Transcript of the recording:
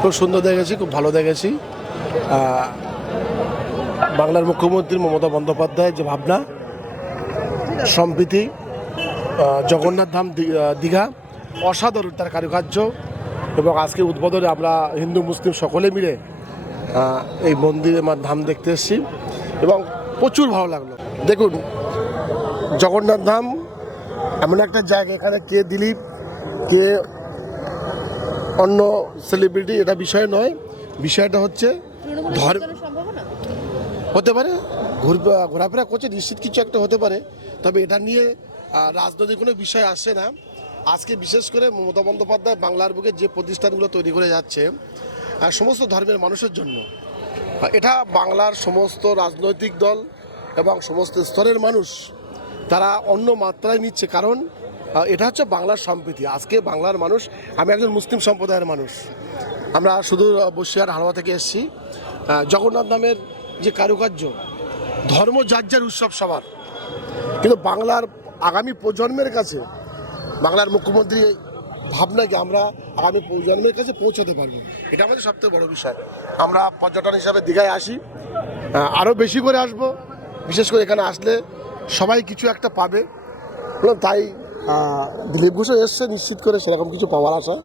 খুব সুন্দর দেখেছি, খুব ভালো দেখেছি। বাংলার মুখ্যমন্ত্রী মমতা বন্দ্যোপাধ্যায়ের যে ভাবনা, সম্প্রীতি, জগন্নাথ ধাম দীঘা অসাধারণ তার কারুকার্য, এবং আজকে উদ্বোধনে আমরা হিন্দু মুসলিম সকলে মিলে এই মন্দিরে ধাম দেখতে এসেছি এবং প্রচুর ভালো লাগলো। দেখুন, জগন্নাথ ধাম এমন একটা জায়গা, এখানে কে দিলীপ কে অন্য সেলিব্রিটি এটা বিষয় নয়, বিষয়টা হচ্ছে ধর্ম হতে পারে, ঘোরাফেরা করছে, নিশ্চিত কিছু একটা হতে পারে, তবে এটা নিয়ে রাজনৈতিক কোনো বিষয় আসছে না। আজকে বিশেষ করে মমতা বন্দ্যোপাধ্যায় বাংলার বুকে যে প্রতিষ্ঠানগুলো তৈরি করে যাচ্ছে সমস্ত ধর্মের মানুষের জন্য, এটা বাংলার সমস্ত রাজনৈতিক দল এবং সমস্ত স্তরের মানুষ তারা অন্য মাত্রায় নিচ্ছে, কারণ এটা হচ্ছে বাংলার সম্প্রীতি। আজকে বাংলার মানুষ, আমি একজন মুসলিম সম্প্রদায়ের মানুষ, আমরা শুধু বসিরহাট হালুয়া থেকে এসেছি। জগন্নাথ ধামের যে কারুকার্য, ধর্ম যার যার উৎসব সবার, কিন্তু বাংলার আগামী প্রজন্মের কাছে বাংলার মুখ্যমন্ত্রী ভাবনাকে আমরা আগামী প্রজন্মের কাছে পৌঁছাতে পারবো, এটা আমাদের সবথেকে বড় বিষয়। আমরা পর্যটন হিসাবে দীঘায় আসি, আরও বেশি করে আসব, বিশেষ করে এখানে আসলে সবাই কিছু একটা পাবে, তাই দিলীপ ঘোষও এসছে নিশ্চিত করে সেরকম কিছু পাওয়ার আশা।